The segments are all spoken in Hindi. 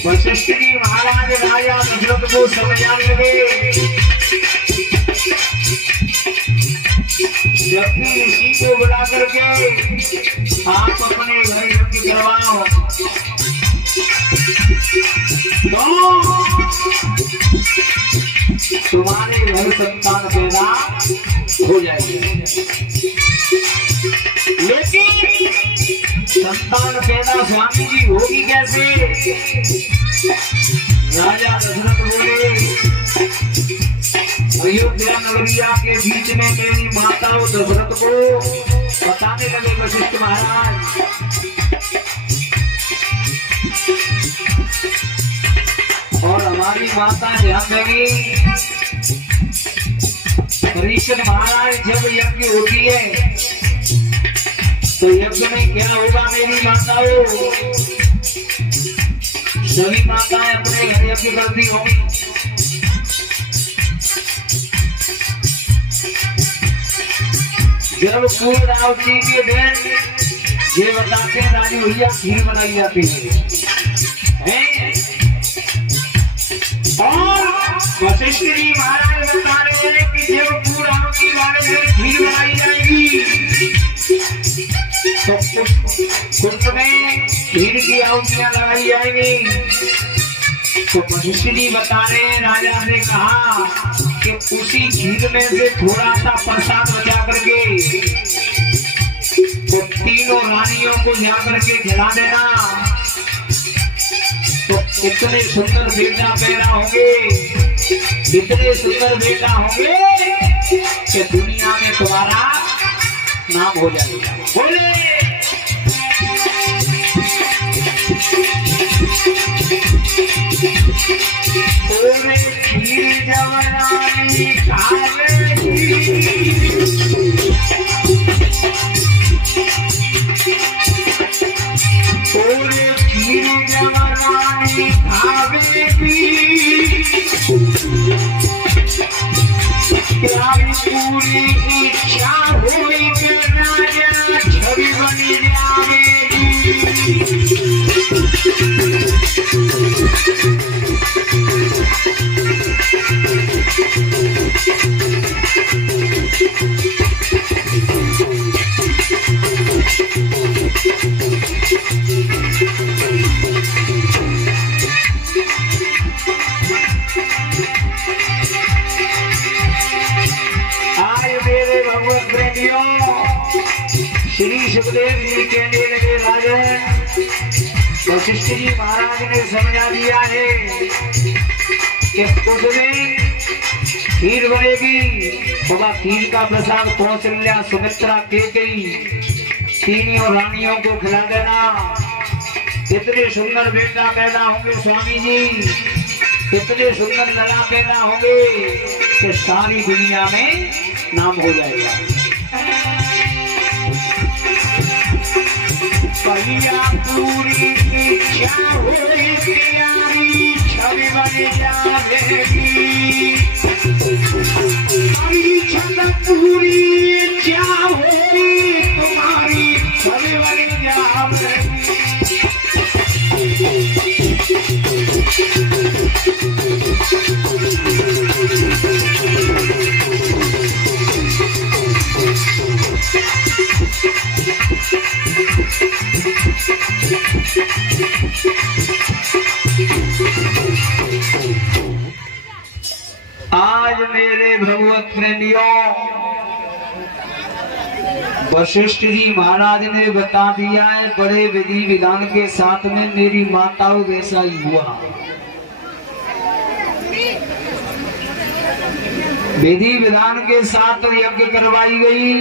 वशिष्ठ जी महाराज राजा दशरथ को समझाने लगे, जब भी ऋषि को बुला करके आप अपने घर यज्ञ करवाओ तो तुम्हारे घर संतान पैदा हो जाएगी। लेकिन संतान पैदा स्वामी जी होगी कैसे? राजा दशरथ बोले, अयोध्या नगरिया के बीच में मेरी माता दशरथ को बताने लगे वशिष्ठ महाराज, और हमारी माता ध्यान देगी। परीक्षित महाराज जब यज्ञ होती है तो यज्ञ में क्या होगा? मेरी माताओं, सभी माताएं अपने घर यज्ञ करती होंगी। जब पूर्णराव जी के दिन ये बताते हैं रानी भैया खीर बनाई जाती है और वशिष्ठ जी महाराज बता रहे हैं कि जब पूर्णराव की बारे में खीर बनाई जाएगी तो कुंड में खीर की आहुतियां लगाई जाएंगी। तो वशिष्ठ जी बता रहे हैं, राजा ने कहा कि उसी खीर में से थोड़ा सा प्रसाद बचा करके तो तीनों रानियों को जाकर के खिला देना, तो इतने सुंदर बेटा पैदा होंगे, इतने सुंदर बेटा होंगे कि दुनिया में तुम्हारा नाम हो जाएगा। बोले ओरे खीर जवरानी खावेगी, ओरे खीर जवरानी खावेगी, प्यारी पूरी इच्छा होई के राजा छवि बनी जावेगी। श्री सुखदेव जी कहने लगे, राजन वशिष्ठ जी महाराज ने समझा दिया है कि उसमें खीर बनेगी। बाबा खीर का प्रसाद कौशल्या सुमित्रा केकई तीनों रानियों को खिला देना। कितने सुंदर बेटा पैदा होंगे स्वामी जी, कितने सुंदर लड़ा पैदा होंगे कि सारी दुनिया में नाम हो जाएगा। भैया पूरी इच्छा होई प्यारी छवि बन जावेगी, इच्छा पूरी इच्छा होई तुम्हारी छवि बन जावेगी। आज मेरे भगवत प्रेमियों, वशिष्ठ जी महाराज ने बता दिया है, बड़े विधि विधान के साथ में मेरी माताओं वैसा ही हुआ। विधि विधान के साथ यज्ञ करवाई गई।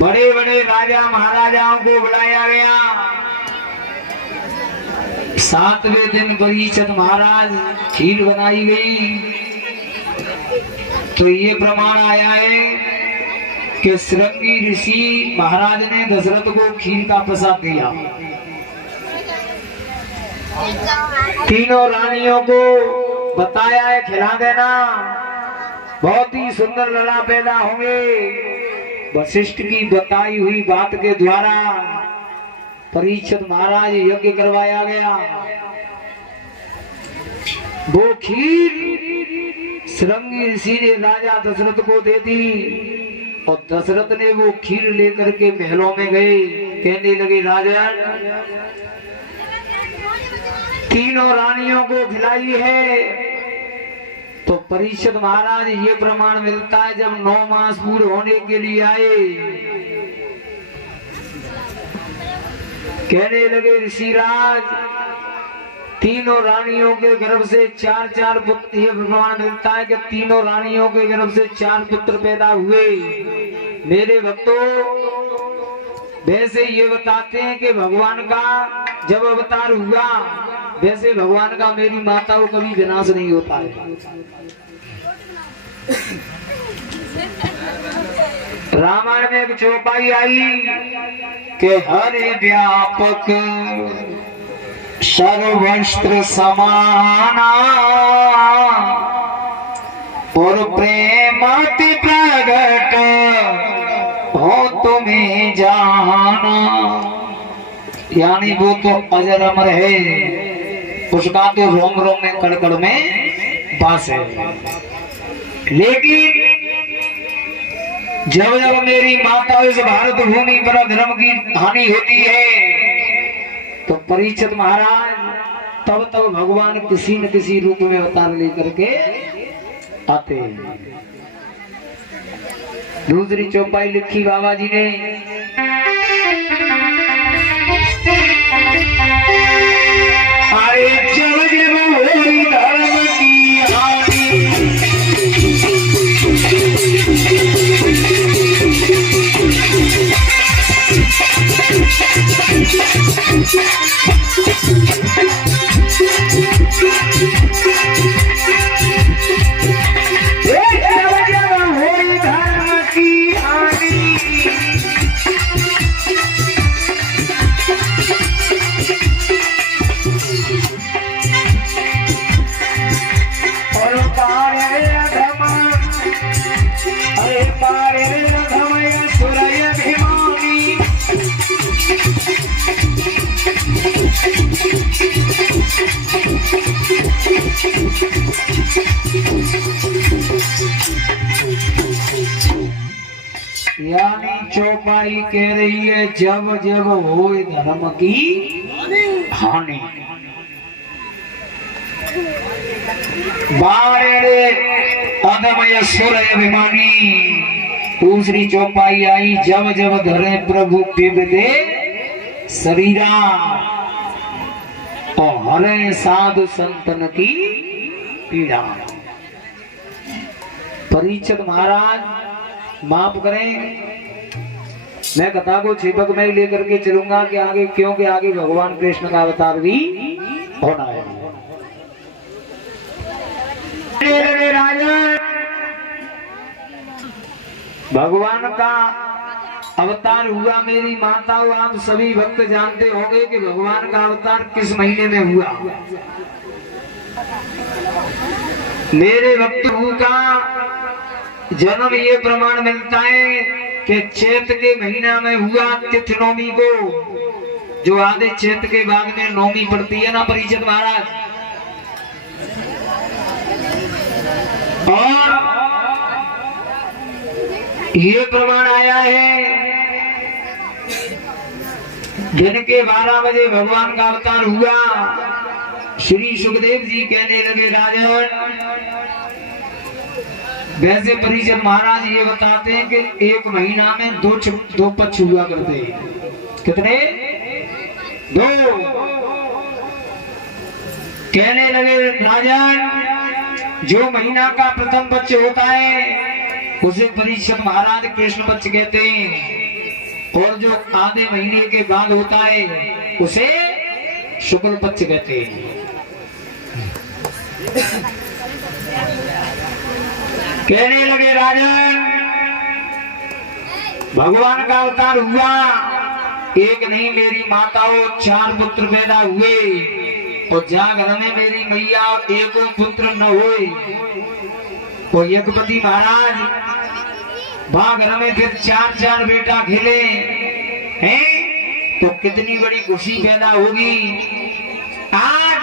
बड़े बड़े राजा महाराजाओं को बुलाया गया। 7वें दिन परीक्षित महाराज खीर बनाई गई। तो ये प्रमाण आया है कि श्रृंगी ऋषि महाराज ने दशरथ को खीर का प्रसाद दिया। तीनों रानियों को बताया है खिला देना, बहुत ही सुंदर लड़ा पैदा होंगे। वशिष्ठ की बताई हुई बात के द्वारा परीक्षित महाराज यज्ञ करवाया गया। वो खीर श्रृंगी ऋषि ने राजा दशरथ को दे दी और दशरथ ने वो खीर लेकर के महलों में गए। कहने लगे राजन, तीनों रानियों को खिलाई है। तो परीक्षित महाराज ये प्रमाण मिलता है, जब 9 मास पूरे होने के लिए आए, कहने लगे ऋषिराज, तीनों रानियों के गर्भ से 4 पुत्र, ये प्रमाण मिलता है कि तीनों रानियों के गर्भ से 4 पुत्र पैदा हुए। मेरे भक्तों, वैसे ये बताते हैं कि भगवान का जब अवतार हुआ, वैसे भगवान का मेरी माता को कभी विनाश नहीं होता है। रामायण में एक चौपाई आई कि हरे व्यापक सर्वस्त्र समाना और प्रेमाति प्रगट हो तुम्हें जाना। यानी वो तो अजर अमर है, उसका तो रोम रोम में कड़कड़ में वास है। लेकिन जब जब मेरी माता इस भारत भूमि पर धर्म की हानि होती है, तो परीक्षित महाराज तब तब भगवान किसी न किसी रूप में अवतार लेकर के आते हैं। दूसरी चौपाई लिखी बाबा जी ने, अरे जब जब होई धर्म की हानि, यानी चौपाई कह रही है जब जब हो धर्म की हानि, बारे अदमय सुर अभिमानी। दूसरी चौपाई आई, जब जब धरे प्रभु विविधे शरीरा और हरे साधु संतन की पीड़ा। परीक्षित महाराज माफ करें, मैं कथा को छिपक में ही लेकर के चलूंगा कि आगे, क्योंकि आगे भगवान कृष्ण का अवतार भी होना है। राजा भगवान का अवतार हुआ। मेरी माताओं, आप सभी भक्त जानते होंगे कि भगवान का अवतार किस महीने में हुआ। मेरे भक्त का जन्म ये प्रमाण मिलता है कि चैत के महीना में हुआ, तिथि नौमी को, जो आधे चैत के बाद में नौमी पड़ती है ना परीक्षित महाराज। और ये प्रमाण आया है दिन के 12 बजे भगवान का अवतार हुआ। श्री सुखदेव जी कहने लगे राजन, वैसे परीक्षित महाराज ये बताते हैं कि एक महीना में दो पक्ष हुआ करते हैं। कितने? 2। कहने लगे राजन, जो महीना का प्रथम पक्ष होता है उसे परीक्षित महाराज कृष्ण पक्ष कहते हैं, और जो आधे महीने के बाद होता है उसे शुक्ल पक्ष कहते हैं। कहने लगे राजन, भगवान का अवतार हुआ, एक नहीं मेरी माताओं 4 पुत्र पैदा हुए, और जहाँ घर में मेरी मैया एक पुत्र न हुए, और यज्ञपति महाराज वहां घर में फिर 4 बेटा खेले हैं, तो कितनी बड़ी खुशी पैदा होगी। आज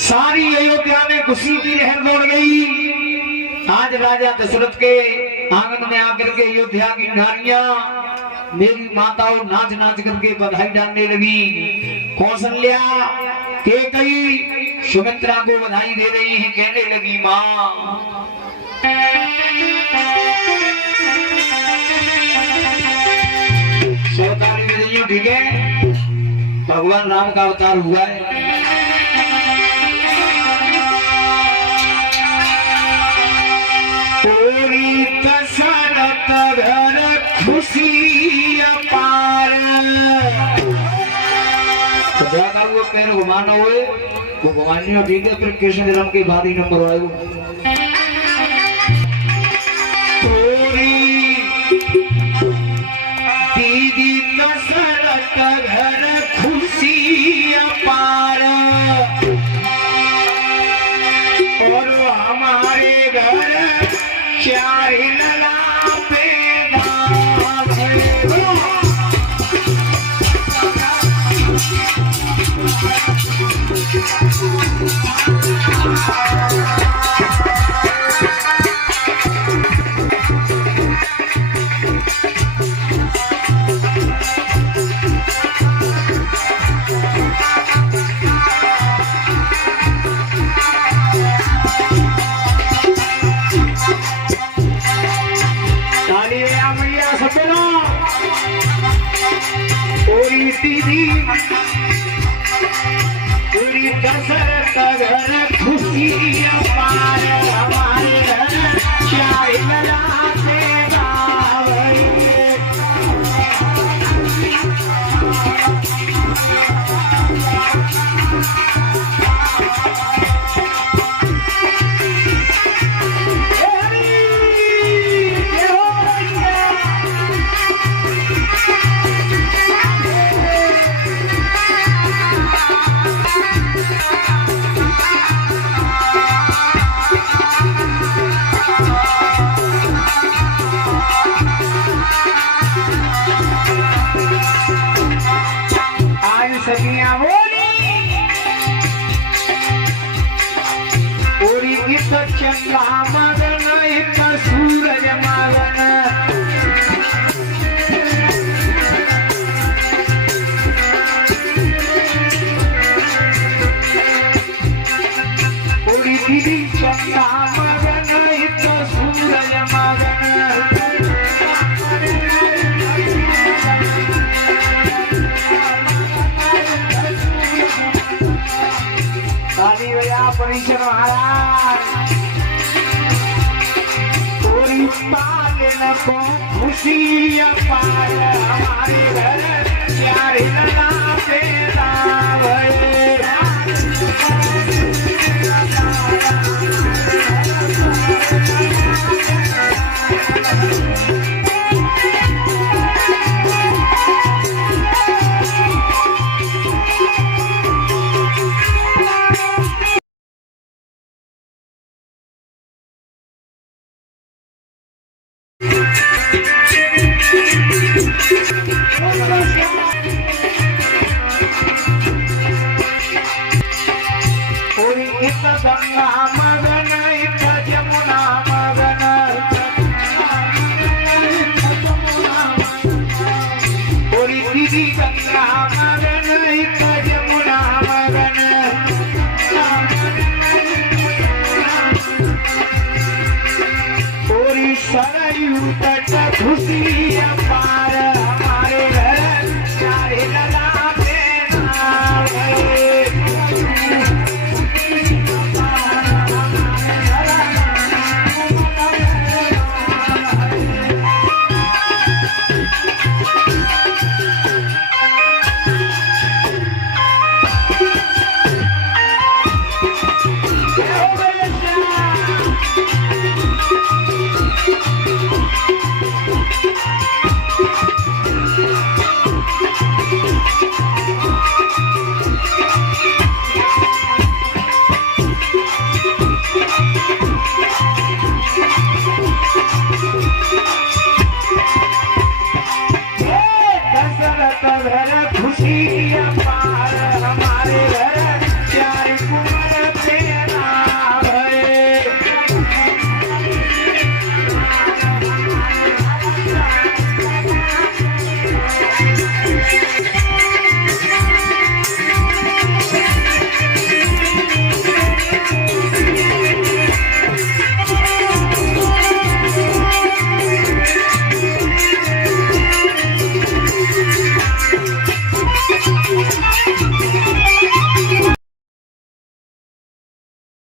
सारी अयोध्या में खुशी की लहर दौड़ गई। आज राजा दशरथ के आंगन में आकर के अयोध्या की नारियां मेरी माताओं नाच नाच करके बधाई डालने लगी। कौशल्या केकई सुमित्रा को बधाई दे रही है, कहने लगी माँ ठीक है, भगवान राम का अवतार हुआ है। पूरी दशरथ घर खुशी अपार, तो ज्यादा वो पैर घुमाना हुए वो घुमानी हो, ठीक है। फिर कृष्ण जन्म के बाद ही नंबर आए वो। दीदी दशरथ घर खुशी अपार, और हमारे घर 4 लला पे बाप दीदी पूरी दशरथ घर खुशी अपार, हमारे घर 4 लला पे बावई। सखियां बोली पूरी की तो चंद्रा मगन एक सूरज मगन, पूरी दीदी चंद्रा मगन एक सूरज मगन। परीक्षण महाराज पूरी पालन को खुशी अपार, हमारे घर 4 लला पैदा भये। गंगा मगन एक जमुना मगन, पूरी दीदी गंगा मगन एक जमुना मगन, पूरी सरयू तट खुशी अपार,